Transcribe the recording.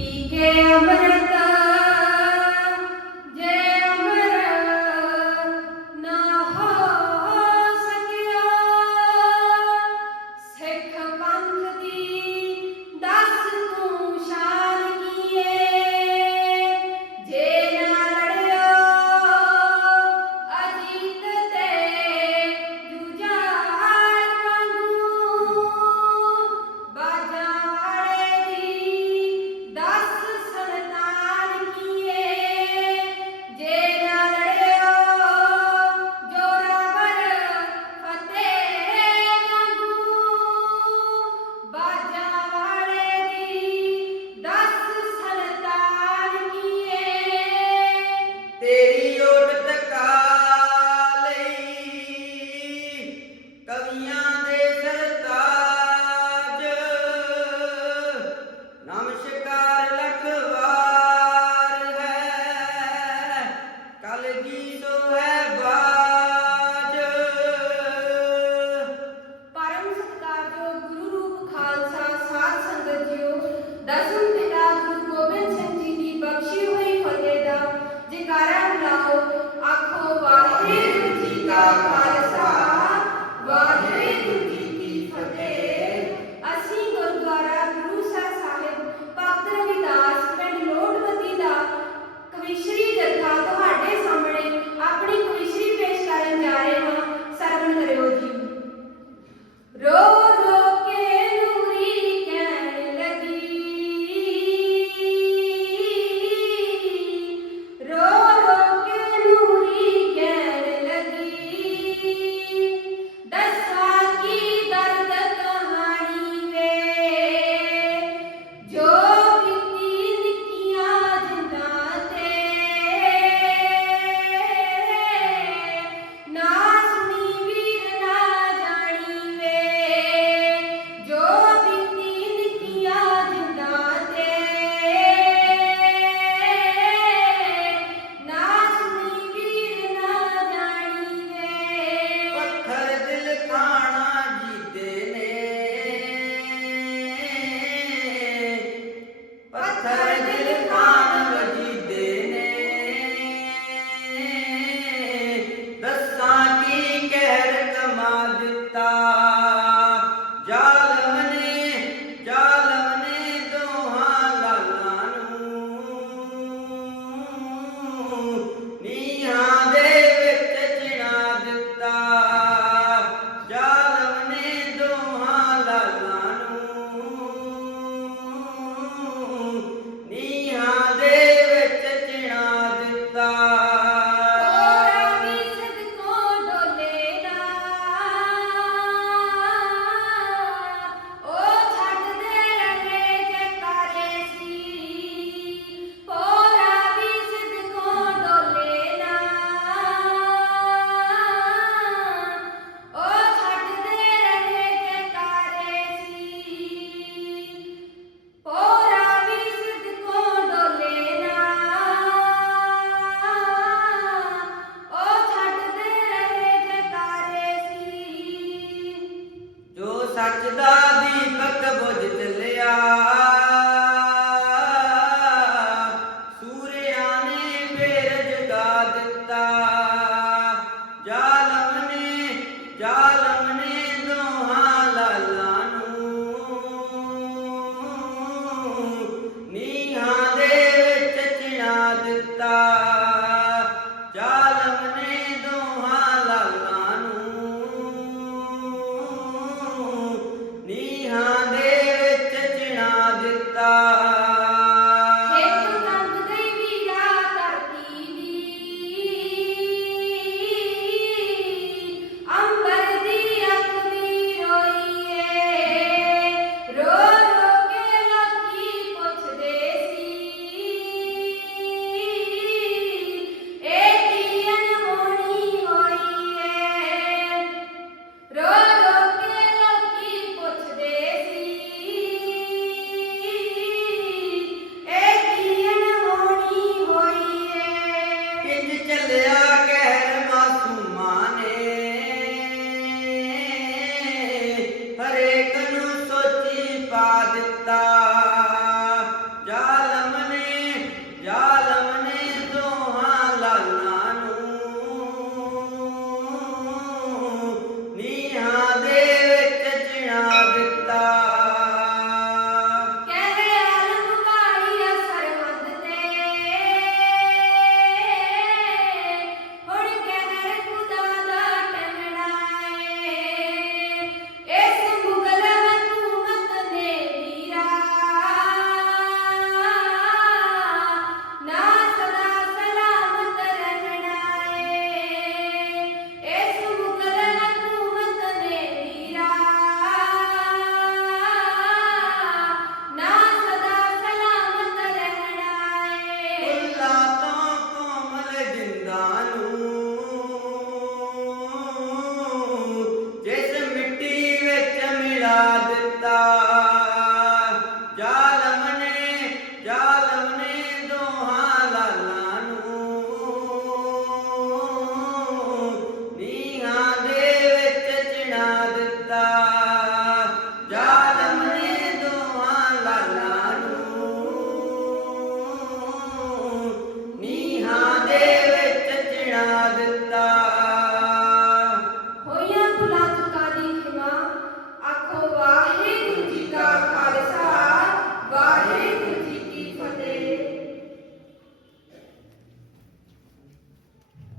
Ike doesn't তা ਖੁਦਾ ਦੀ ਪੱਕ ਬੁਝ ਚੱਲਿਆ। ਸੂਰਿਆਂ ਨੇ ਫੇਰ ਜਗਾ ਦਿੱਤਾ। ਜਾਲਮ ਨੇ ਜਾਲਮ